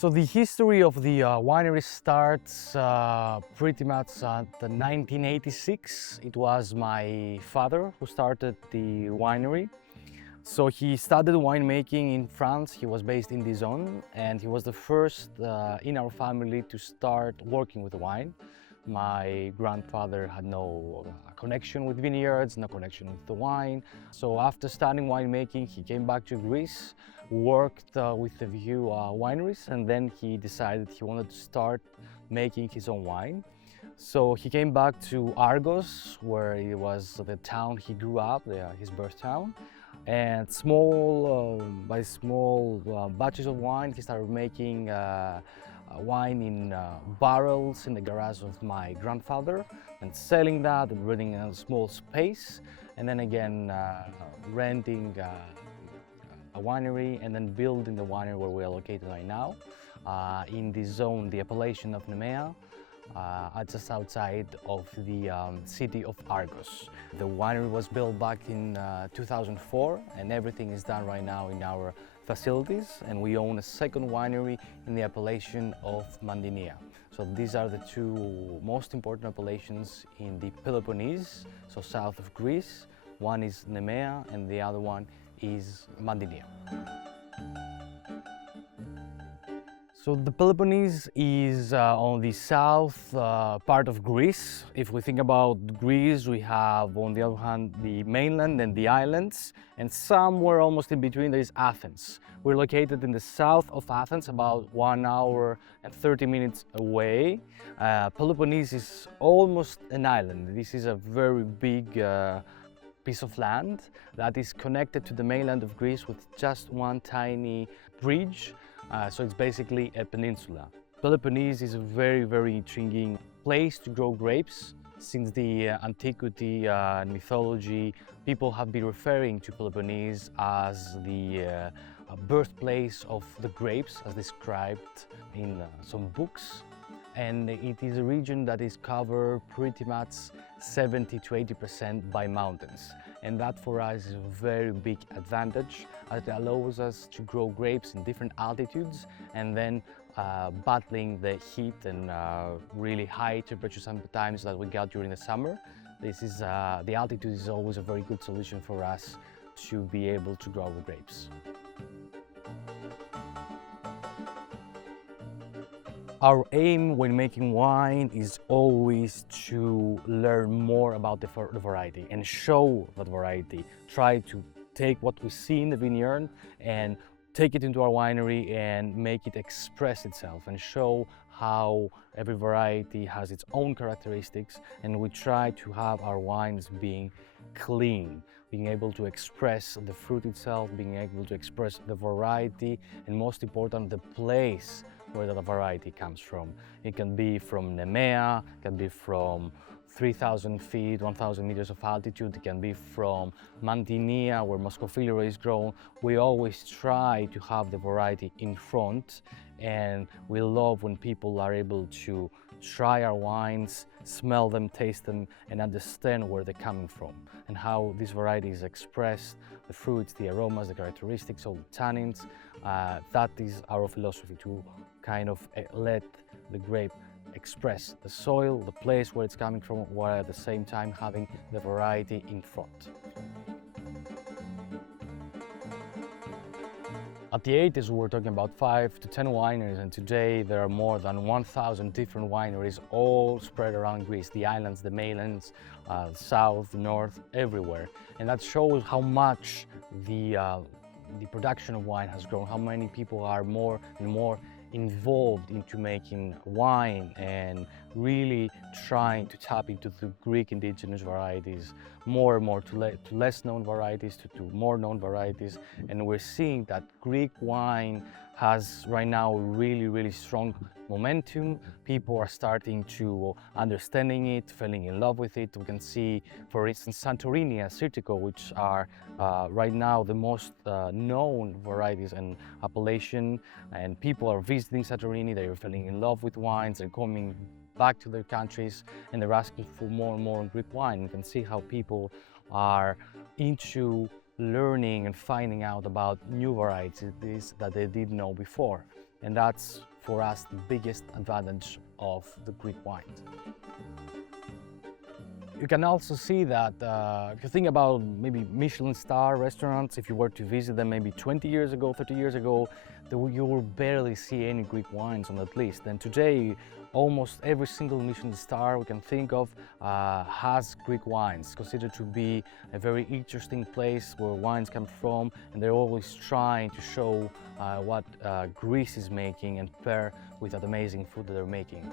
So the history of the winery starts pretty much at 1986. It was my father who started the winery. So he started winemaking in France. He was based in Dijon, and he was the first in our family to start working with wine. My grandfather had no connection with vineyards, no connection with the wine. So after starting winemaking, he came back to Greece, worked with a few wineries, and then he decided he wanted to start making his own wine. So he came back to Argos, where it was the town he grew up, his birth town. And by small batches of wine, he started making wine in barrels in the garage of my grandfather, and selling that and renting a small space, and then again renting a winery, and then building the winery where we are located right now, in the zone, the appellation of Nemea, just outside of the city of Argos. The winery was built back in 2004, and everything is done right now in our facilities, and we own a second winery in the appellation of Mantinia. So these are the two most important appellations in the Peloponnese, so south of Greece. One is Nemea and the other one is Mantinia. So the Peloponnese is on the south part of Greece. If we think about Greece, we have on the other hand the mainland and the islands, and somewhere almost in between there is Athens. We're located in the south of Athens, about 1 hour and 30 minutes away. Peloponnese is almost an island. This is a very big piece of land that is connected to the mainland of Greece with just one tiny bridge. So it's basically a peninsula. Peloponnese is a very, very intriguing place to grow grapes. Since the antiquity and mythology, people have been referring to Peloponnese as the birthplace of the grapes, as described in some books. And it is a region that is covered pretty much 70 to 80% by mountains. And that for us is a very big advantage, as it allows us to grow grapes in different altitudes and then battling the heat and really high temperatures sometimes that we get during the summer. The altitude is always a very good solution for us to be able to grow our grapes. Our aim when making wine is always to learn more about the variety and show that variety. Try to take what we see in the vineyard and take it into our winery and make it express itself and show how every variety has its own characteristics, and we try to have our wines being clean, being able to express the fruit itself, being able to express the variety, and most important, the place where the variety comes from. It can be from Nemea, it can be from 3,000 feet, 1,000 meters of altitude, it can be from Mantinia, where Moschofilero is grown. We always try to have the variety in front, and we love when people are able to try our wines, smell them, taste them, and understand where they're coming from and how this variety is expressed, the fruits, the aromas, the characteristics, all the tannins. That is our philosophy, to kind of let the grape express the soil, the place where it's coming from, while at the same time having the variety in front. At the 80s, we were talking about 5 to 10 wineries, and today there are more than 1,000 different wineries all spread around Greece, the islands, the mainlands, south, north, everywhere. And that shows how much the production of wine has grown, how many people are more and more involved into making wine and really trying to tap into the Greek indigenous varieties more and more, to less known varieties, to more known varieties. And we're seeing that Greek wine has right now really, really strong momentum. People are starting to understanding it, falling in love with it. We can see, for instance, Santorini and Agiorgitiko, which are right now the most known varieties and appellation, and people are visiting Santorini, they're falling in love with wines and coming back to their countries, and they're asking for more and more Greek wine. You can see how people are into learning and finding out about new varieties that they didn't know before. And that's for us the biggest advantage of the Greek wines. You can also see that if you think about maybe Michelin star restaurants, if you were to visit them maybe 20 years ago, 30 years ago, you will barely see any Greek wines on that list. And today, almost every single Michelin star we can think of has Greek wines, considered to be a very interesting place where wines come from, and they're always trying to show what Greece is making and pair with that amazing food that they're making.